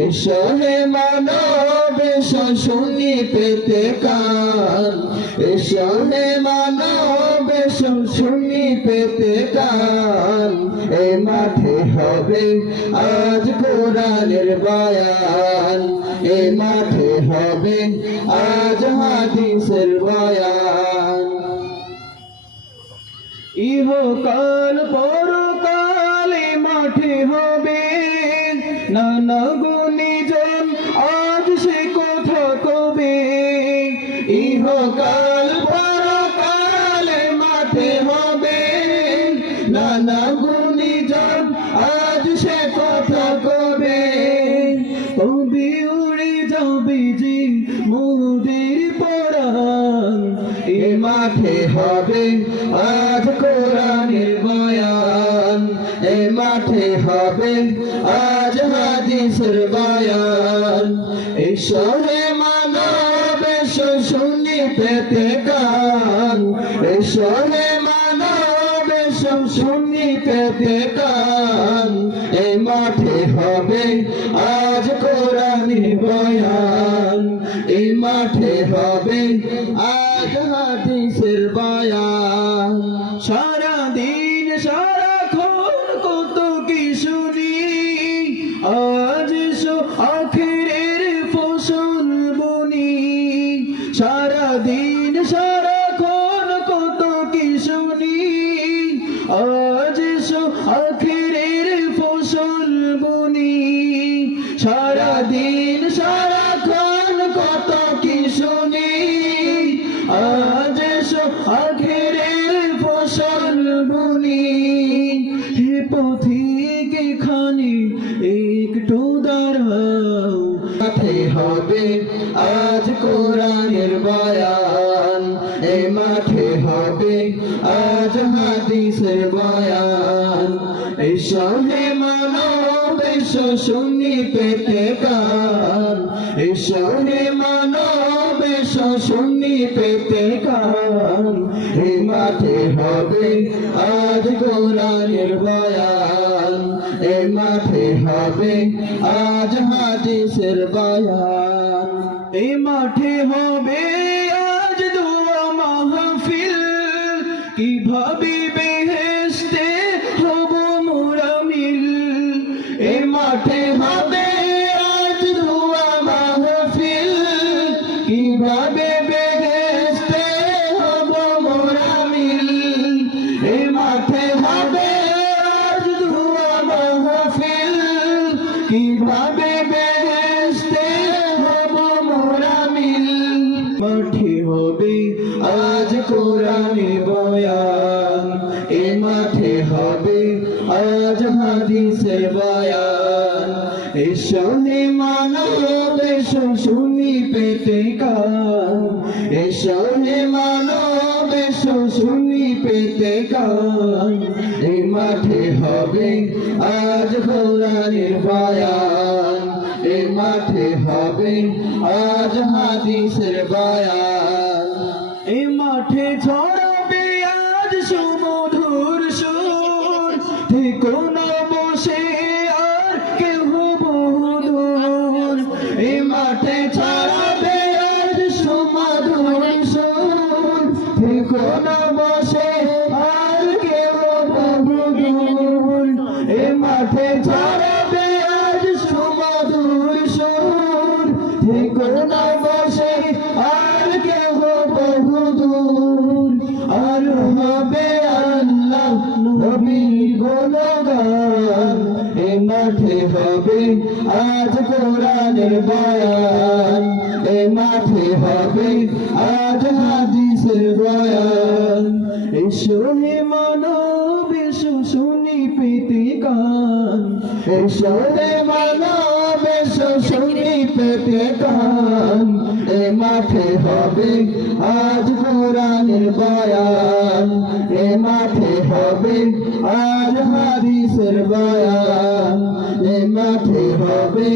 এসো হে মানব এসো শুনি পেতে কান, এসো হে মানব এসো শুনি পেতে কান। এ মাঠে হবে আজ কোরআনের বয়ান, এ মাঠে হবে আজ হাদিসের বয়ান। ইহকাল পরকাল এ মাঠে হবে নানা গুণীজন আজ সে কথা কবে। ইহকাল পরকাল এ মাঠে হবে নানা গুণীজন আজ সে কথা কবে। কবে উড়ে যাবে যে মোদের পরাণ, এ মাঠে হবে আজ কোরআনের বয়ান, এ মাঠে হবে আজ হাদিসের বয়ান। এসো হে মানব এসো শুনি পেতে কান, এসো হে মানব এসো শুনি পেতে কান। এ মাঠে হবে আজ কোরআনের বয়ান, এ মাঠে হবে আজ হাদিসের বয়ান। সারাদিন সারাক্ষণ কত কি শুনি, আজ এসো আখিরের ফসল বুনি। সারাদিন সারাক্ষণ কত কি শুনি, আজ এসো আখিরের ফসল বুনি। সারাদিন সারাক্ষণ কত কি শুনি, আজ এসো আখিরের ফসল বুনি। হে পথিক এখানে একটু দাঁড়াও, মাঠে হবে আজ কোরআনের বয়ান, এ মাঠে হবে আজ হাদিসের বয়ান। এসো হে মানব এসো শুনি পেতে কান, এসো হে মানব এসো শুনি পেতে কান। এ মাঠে হবে আজ কোরআনের বয়ান, এ মাঠে হবে আজ হাদিসের বয়ান। এ মাঠে হবে আজ দোয়া মাহফিল, কিভাবে বেহেশতে হব মোরা মিল। এ মাঠে হবে আজ দোয়া মাহফিল, কিভাবে বেহেশতে হব মোরা মিল। এ মাঠে হবে আজ দোয়া মাহফিল, কিভাবে বেহেশতে হব মোরা মিল। মাঠে হবে আজ কোরআনের বয়ান, এ মাঠে হবে আজ হাদিসের বয়ান। এসো হে মানব এসো শুনি পেতে কান, এসো হে মানব এসো শুনি পেতে কান। এ মাঠে হবে আজ কোরআনের বয়ান, এ মাঠে হবে আজ হাদিসের বয়ান। এ মাঠে ছড়াবে আজ সুমধুর সুর, থেকো না বসে আর কেহ বহুদূর। এ মাঠে ছড়াবে আজ সুমধুর সুর, থেকো না বসে আর কেহ বহুদূর। এ মাঠে ছড়াবে আজ সুমধুর সুর, থেকো না বসে আর কেহ বহুদূর। আর হবে আল্লাহ নবীর গুণগান, এ মাঠে হবে আজ কোরআনের বয়ান, এ মাঠে হবে আজ হাদিসের বয়ান। এসো হে মানব এসো শুনি পেতে কান, এসো হে মানব এসো শুনি পেতে কান। এ মাঠে হবে আজ কোরআনের বয়ান, এ মাঠে হবে আজ হাদিসের বয়ান, এ মাঠে হবে